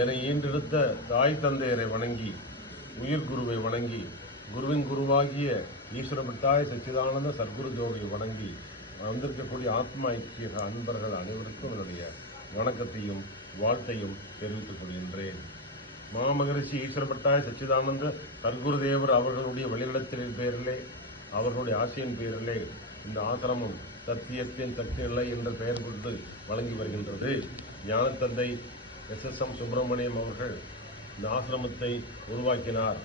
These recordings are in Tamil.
என்னை ஈன்றெடுத்த தாய் தந்தையரை வணங்கி, உயிர் குருவை வணங்கி, குருவின் குருவாகிய ஈஸ்வரபட்டாய சச்சிதானந்த சத்குரு ஜோதியை வணங்கி வந்திருக்கக்கூடிய ஆத்மா ஐக்கிய அன்பர்கள் அனைவருக்கும் என்னுடைய வணக்கத்தையும் வாழ்த்தையும் தெரிவித்துக் கொள்கின்றேன். மாமகரிஷி ஈஸ்வரபட்டாய சச்சிதானந்த சத்குரு தேவர் அவர்களுடைய வழிநடத்தலின் பேரிலே, அவர்களுடைய ஆசையின் பேரிலே இந்த ஆசிரமம் சத்தியத்தின் சக்தி நிலை என்ற பெயர் கொண்டு வழங்கி வருகின்றது. ஞானத்தந்தை SSM சுப்பிரமணியம் அவர்கள் இந்த ஆசிரமத்தை உருவாக்கினார்.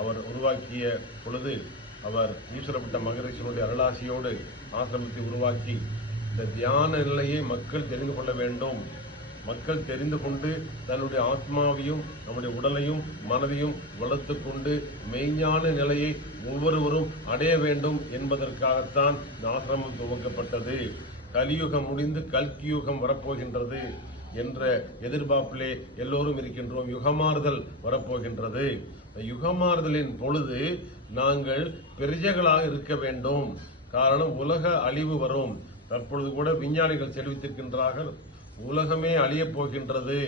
அவர் உருவாக்கிய பொழுது அவர் ஈஸ்வரப்பட்ட மகரிஷியினுடைய அருளாசியோடு ஆசிரமத்தை உருவாக்கி இந்த தியான நிலையை மக்கள் தெரிந்து கொள்ள வேண்டும், மக்கள் தெரிந்து கொண்டு தன்னுடைய ஆத்மாவையும் நம்முடைய உடலையும் மனதையும் வளர்த்து கொண்டு மெய்ஞான நிலையை ஒவ்வொருவரும் அடைய வேண்டும் என்பதற்காகத்தான் இந்த ஆசிரமம் துவக்கப்பட்டது. கலியுகம் முடிந்து கல்கியுகம் வரப்போகின்றது என்ற எதிர்பார்ப்பிலே எல்லோரும் இருக்கின்றோம். யுகமாறுதல் வரப்போகின்றது. யுகமாறுதலின் பொழுது நாங்கள் பிரஜைகளாக இருக்க வேண்டும். காரணம், உலக அழிவு வரும். தற்பொழுது கூட விஞ்ஞானிகள் தெரிவித்திருக்கின்றார்கள், உலகமே அழியப் போகின்றது,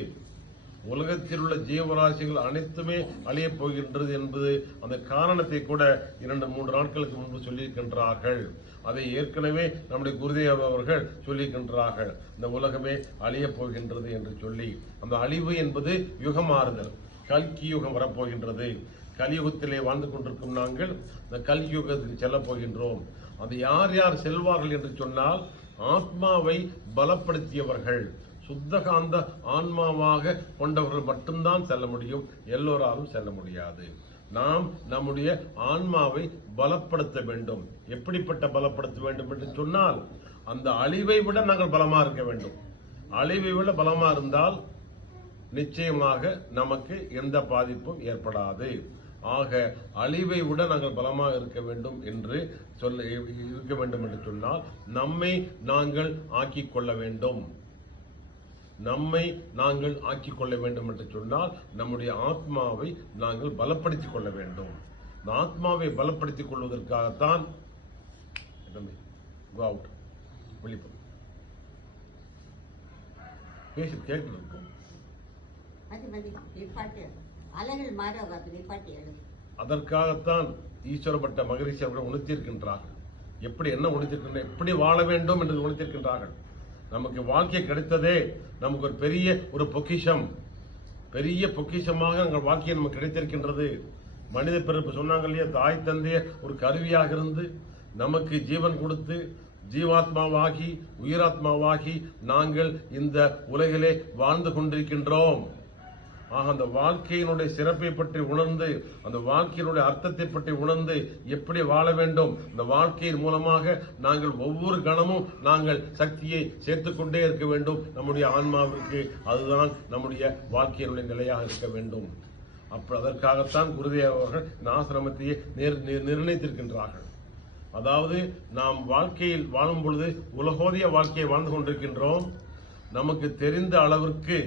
உலகத்தில் உள்ள ஜீவராசிகள் அனைத்துமே அழியப் போகின்றது என்பது அந்த காரணத்தை கூட 2-3 நாட்களுக்கு முன்பு சொல்லியிருக்கின்றார்கள். அதை ஏற்கனவே நம்முடைய குருதேவ் அவர்கள் சொல்லியிருக்கின்றார்கள், இந்த உலகமே அழியப் போகின்றது என்று சொல்லி. அந்த அழிவு என்பது யுகமாறுதல், கல்கி யுகம் வரப்போகின்றது. கலியுகத்திலே வாழ்ந்து கொண்டிருக்கும் நாங்கள் இந்த கல்கியுகத்துக்கு செல்ல போகின்றோம். அது யார் யார் செல்வார்கள் என்று சொன்னால், ஆத்மாவை பலப்படுத்தியவர்கள், சுத்தகாந்த ஆன்மாவாக கொண்டவர்கள் மட்டும்தான் செல்ல முடியும், எல்லோராலும் செல்ல முடியாது. நாம் நம்முடைய ஆன்மாவை பலப்படுத்த வேண்டும். எப்படிப்பட்ட பலப்படுத்த வேண்டும் என்று சொன்னால், அந்த அழிவை விட நாங்கள் பலமா இருக்க வேண்டும். அழிவை விட பலமா இருந்தால் நிச்சயமாக நமக்கு எந்த பாதிப்பும் ஏற்படாது. ஆக அழிவை விட நாங்கள் பலமாக இருக்க வேண்டும் என்று இருக்க வேண்டும் என்று சொன்னால், நம்மை நாங்கள் ஆக்கிக் கொள்ள வேண்டும். நம்மை நாங்கள் ஆக்கிக் கொள்ள வேண்டும் என்று சொன்னால், நம்முடைய ஆத்மாவை நாங்கள் பலப்படுத்திக் கொள்ள வேண்டும். இந்த ஆத்மாவை பலப்படுத்திக் கொள்வதற்காகத்தான் வெளிப்படும் பேசி கேட்டு இருக்கும். அதற்காகத்தான் ஈஸ்வரப்பட்ட மகரிஷி அவர்கள் உணர்த்தியிருக்கின்றார்கள். எப்படி என்ன உணர்த்திருக்கின்ற, எப்படி வாழ வேண்டும் என்று உணர்த்திருக்கின்றார்கள். நமக்கு வாழ்க்கை கிடைத்ததே நமக்கு ஒரு பெரிய பொக்கிஷம், பெரிய பொக்கிஷமாக எங்கள் வாழ்க்கையை நமக்கு கிடைத்திருக்கின்றது. மனித பிறப்பு சொன்னாங்க இல்லையா, தாய் தந்தைய ஒரு கருவியாக இருந்து நமக்கு ஜீவன் கொடுத்து ஜீவாத்மாவாகி உயிராத்மாவாகி நாங்கள் இந்த உலகிலே வாழ்ந்து கொண்டிருக்கின்றோம். ஆக அந்த வாழ்க்கையினுடைய சிறப்பை பற்றி உணர்ந்து, அந்த வாழ்க்கையினுடைய அர்த்தத்தை பற்றி உணர்ந்து எப்படி வாழ வேண்டும், அந்த வாழ்க்கையின் மூலமாக நாங்கள் ஒவ்வொரு கணமும் நாங்கள் சக்தியை சேர்த்துக்கொண்டே இருக்க வேண்டும் நம்முடைய ஆன்மாவிற்கு. அதுதான் நம்முடைய வாழ்க்கையினுடைய நிலையாக இருக்க வேண்டும். அதற்காகத்தான் குருதேவ் அவர்கள் இந்த ஆசிரமத்தையே நிர்ணயித்திருக்கின்றார்கள். அதாவது நாம் வாழ்க்கையில் வாழும் பொழுது உலகோதிய வாழ்க்கையை வாழ்ந்து கொண்டிருக்கின்றோம். நமக்கு தெரிந்த அளவிற்கு,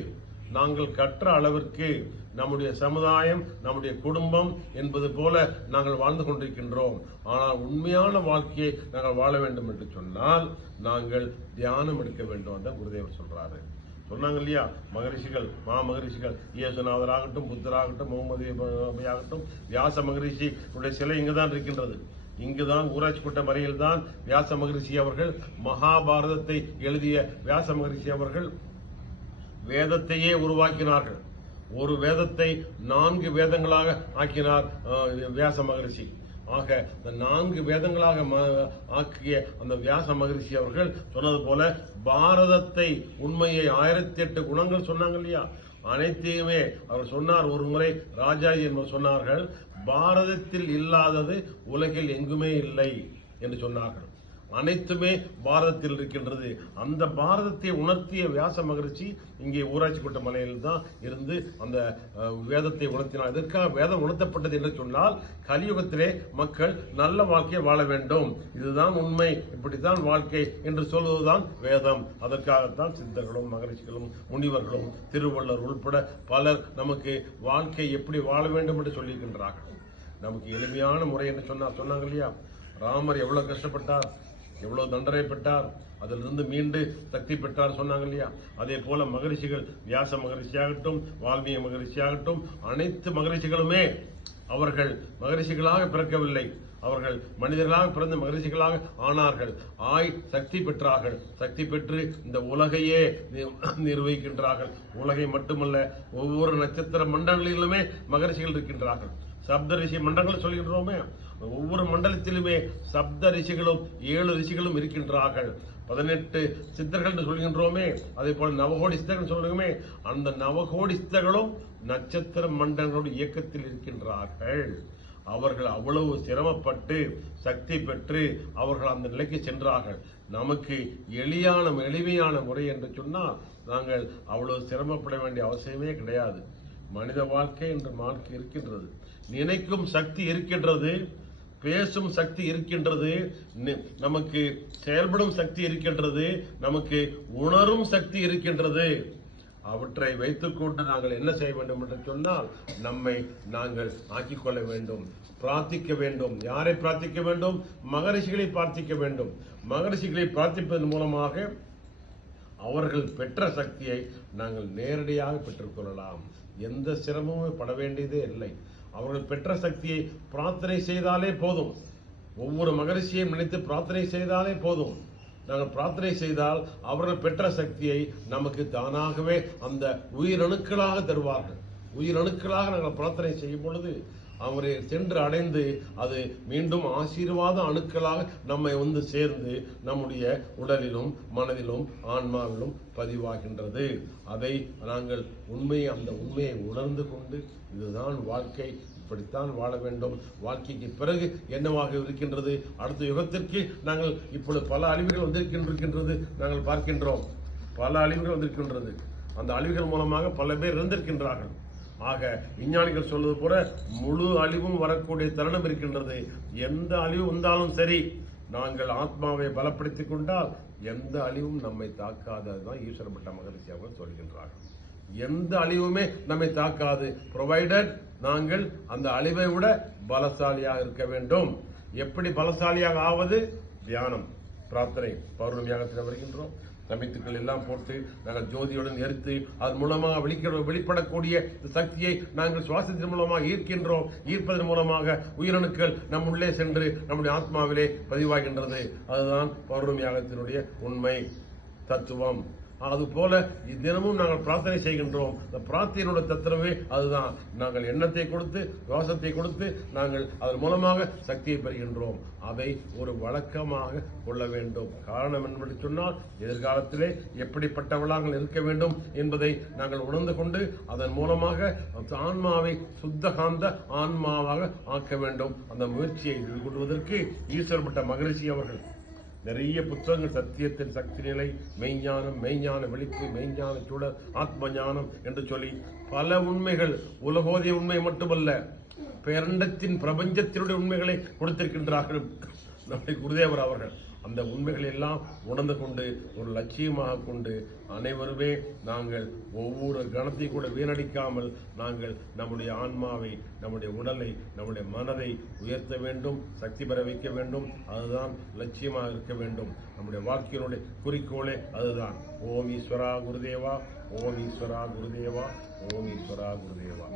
நாங்கள் கற்ற அளவிற்கு நம்முடைய சமுதாயம், நம்முடைய குடும்பம் என்பது போல நாங்கள் வாழ்ந்து கொண்டிருக்கின்றோம். ஆனால் உண்மையான வாழ்க்கையை நாங்கள் வாழ வேண்டும் என்று சொன்னால் நாங்கள் தியானம் எடுக்க வேண்டும் என்று குருதேவர் சொல்றாரு. சொன்னாங்க இல்லையா, மகரிஷிகள், மகரிஷிகள், இயேசுநாதராகட்டும், புத்தராகட்டும், முகமது ஆகட்டும், வியாச மகரிஷி சிலை இங்குதான் இருக்கின்றது. இங்குதான் ஊராட்சிக்கோட்டை மறையில் தான் வியாச மகரிஷி அவர்கள் மகாபாரதத்தை எழுதிய வியாச மகரிஷி அவர்கள் வேதத்தையே உருவாக்கினார்கள். ஒரு வேதத்தை 4 வேதங்களாக ஆக்கினார் வியாச மகரிஷி. ஆக இந்த 4 வேதங்களாக ஆக்கிய அந்த வியாச மகரிஷி அவர்கள் சொன்னது போல பாரதத்தை, உண்மையை 1008 குணங்கள் சொன்னாங்க இல்லையா, அனைத்தையுமே அவர் சொன்னார். ஒரு முறை ராஜாஜி என்பவர் சொன்னார்கள், பாரதத்தில் இல்லாதது உலகில் எங்குமே இல்லை என்று சொன்னார்கள். அனைத்துமே பாரதத்தில் இருக்கின்றது. அந்த பாரதத்தை உணர்த்திய வியாச மகரிஷி இங்கே ஊராட்சிக்கோட்டை மலையில் தான் இருந்து அந்த வேதத்தை உணர்த்தினார். இதற்காக வேதம் உணர்த்தப்பட்டது என்று சொன்னால், கலியுகத்திலே மக்கள் நல்ல வாழ்க்கையை வாழ வேண்டும், இதுதான் உண்மை, இப்படித்தான் வாழ்க்கை என்று சொல்வதுதான் வேதம். அதற்காகத்தான் சித்தர்களும் மகரிஷிகளும் முனிவர்களும் திருவள்ளுவர் உள்பட பலர் நமக்கு வாழ்க்கை எப்படி வாழ வேண்டும் என்று சொல்லியிருக்கின்றார்கள். நமக்கு எளிமையான முறை என்று சொன்னாங்க இல்லையா, ராமர் எவ்வளவு கஷ்டப்பட்டார், எவ்வளவு தண்டனை பெற்றார், அதிலிருந்து மீண்டு சக்தி பெற்றார் சொன்னாங்க இல்லையா? அதே போல மகரிஷிகள், வியாச மகரிஷியாகட்டும், வால்மீகி மகரிஷியாகட்டும், அனைத்து மகரிஷிகளுமே அவர்கள் மகரிஷிகளாக பிறக்கவில்லை, அவர்கள் மனிதர்களாக பிறந்த மகரிஷிகளாக ஆனார்கள். சக்தி பெற்றார்கள். சக்தி பெற்று இந்த உலகையே நிர்வகிக்கின்றார்கள். உலகை மட்டுமல்ல, ஒவ்வொரு நட்சத்திர மண்டலங்களிலுமே மகரிஷிகள் இருக்கின்றார்கள். சப்த ரிஷி மண்டலங்கள் சொல்கின்றோமே, ஒவ்வொரு மண்டலத்திலுமே சப்த ரிஷிகளும் 7 ரிஷிகளும் இருக்கின்றார்கள். 18 சித்தர்கள் என்று சொல்கின்றோமே, அதே போல நவகோடி சித்தர்கள் சொல்லுமே, அந்த நவகோடி சித்தர்களும் நட்சத்திர மண்டலங்களோட இயக்கத்தில் இருக்கின்றார்கள். அவர்கள் அவ்வளவு சிரமப்பட்டு சக்தி பெற்று அவர்கள் அந்த நிலைக்கு சென்றார்கள். நமக்கு எளிமையான முறை என்று சொன்னால் நாங்கள் அவ்வளவு சிரமப்பட வேண்டிய அவசியமே கிடையாது. மனித வாழ்க்கை என்று வாழ்க்கை இருக்கின்றது, நினைக்கும் சக்தி இருக்கின்றது, பேசும் சக்தி இருக்கின்றது, நமக்கு செயல்படும் சக்தி இருக்கின்றது, நமக்கு உணரும் சக்தி இருக்கின்றது. அவற்றை வைத்துக்கொண்டு நாங்கள் என்ன செய்ய வேண்டும் என்று சொன்னால், நம்மை நாங்கள் ஆக்கிக் கொள்ள வேண்டும், பிரார்த்திக்க வேண்டும். யாரை பிரார்த்திக்க வேண்டும்? மகரிஷிகளை பிரார்த்திக்க வேண்டும். மகரிஷிகளை பிரார்த்திப்பதன் மூலமாக அவர்கள் பெற்ற சக்தியை நாங்கள் நேரடியாக பெற்றுக்கொள்ளலாம். எந்த சிரமமும் பட வேண்டியதே இல்லை. அவர்கள் பெற்ற சக்தியை பிரார்த்தனை செய்தாலே போதும். ஒவ்வொரு மகரிஷியையும் நினைத்து பிரார்த்தனை செய்தாலே போதும். நாங்கள் பிரார்த்தனை செய்தால் அவர்கள் பெற்ற சக்தியை நமக்கு தானாகவே அந்த உயிரணுக்களாக தருவார்கள். உயிரணுக்களாக நாங்கள் பிரார்த்தனை செய்யும் பொழுது அவரை சென்று அடைந்து அது மீண்டும் ஆசீர்வாத அணுக்களாக நம்மை வந்து சேர்ந்து நம்முடைய உடலிலும் மனதிலும் ஆன்மாவிலும் பதிவாகின்றது. அதை நாங்கள் அந்த உண்மையை உணர்ந்து கொண்டு இதுதான் வாழ்க்கை, இப்படித்தான் வாழ வேண்டும், வாழ்க்கைக்கு பிறகு என்னவாக இருக்கின்றது, அடுத்த யுகத்திற்கு நாங்கள் இப்பொழுது பல அழிவுகள் வந்திருக்கின்றது, நாங்கள் பார்க்கின்றோம். பல அழிவுகள் வந்திருக்கின்றது. அந்த அழிவுகள் மூலமாக பல பேர் இருந்திருக்கின்றார்கள். ஆக விஞ்ஞானிகள் சொல்வது போல முழு அழிவும் வரக்கூடிய தருணம் இருக்கின்றது. எந்த அழிவு வந்தாலும் சரி, நாங்கள் ஆத்மாவை பலப்படுத்திக் கொண்டால் எந்த அழிவும் நம்மை தாக்காததுதான் ஈஸ்வரப்பட்ட மகரிஷி அவர்கள் சொல்கின்றார்கள். எந்த அழிவுமே நம்மை தாக்காது, ப்ரொவைடட் நாங்கள் அந்த அழிவை விட பலசாலியாக இருக்க வேண்டும். எப்படி பலசாலியாக ஆவது? தியானம், பிரார்த்தனை. பௌர்ணமி யாகத்தில் வருகின்றோம், சமைத்துக்கள் எல்லாம் போட்டு நாங்கள் ஜோதியுடன் எரித்து அதன் மூலமாக வெளிப்படக்கூடிய சக்தியை நாங்கள் சுவாசத்தின் மூலமாக ஈர்க்கின்றோம். ஈர்ப்பதன் மூலமாக உயிரணுக்கள் நம் உள்ளே சென்று நம்முடைய ஆத்மாவிலே பதிவாகின்றது. அதுதான் பௌர்ணமி யாகத்தினுடைய உண்மை தத்துவம். அதுபோல தினமும் நாங்கள் பிரார்த்தனை செய்கின்றோம். இந்த பிரார்த்தனையோட தத்துவமே அதுதான். நாங்கள் எண்ணத்தை கொடுத்து, சுவாசத்தை கொடுத்து நாங்கள் அதன் மூலமாக சக்தியை பெறுகின்றோம். அதை ஒரு வழக்கமாக கொள்ள வேண்டும். காரணம் என்று சொன்னால், எதிர்காலத்திலே எப்படிப்பட்டவளாக இருக்க வேண்டும் என்பதை நாங்கள் உணர்ந்து கொண்டு அதன் மூலமாக ஆன்மாவை சுத்தகாந்த ஆன்மாவாக ஆக்க வேண்டும். அந்த முயற்சியை கொள்வதற்கு ஈஸ்வரப்பட்ட மகரிஷி அவர்கள் நிறைய புத்தகங்கள், சத்தியத்தின் சக்தி நிலை, மெய்ஞானம், மெய்ஞான வெளிப்பு, மெய்ஞான சுடர், ஆத்ம ஞானம் என்று சொல்லி பல உண்மைகள், உலகோதிய உண்மை மட்டுமல்ல, பேரண்டத்தின் பிரபஞ்சத்தினுடைய உண்மைகளை கொடுத்திருக்கின்றார்கள் நம்முடைய குருதேவர் அவர்கள். அந்த உண்மைகளை எல்லாம் உணர்ந்து கொண்டு ஒரு லட்சியமாக கொண்டு அனைவருமே நாங்கள் ஒவ்வொரு கணத்தையும் கூட வீணடிக்காமல் நாங்கள் நம்முடைய ஆன்மாவை, நம்முடைய உடலை, நம்முடைய மனதை உயர்த்த வேண்டும், சக்தி பெற வைக்க வேண்டும். அதுதான் லட்சியமாக இருக்க வேண்டும். நம்முடைய வாழ்க்கையினுடைய குறிக்கோளே அதுதான். ஓம் ஈஸ்வரா குருதேவா, ஓம் ஈஸ்வரா குருதேவா, ஓம் ஈஸ்வரா குருதேவா.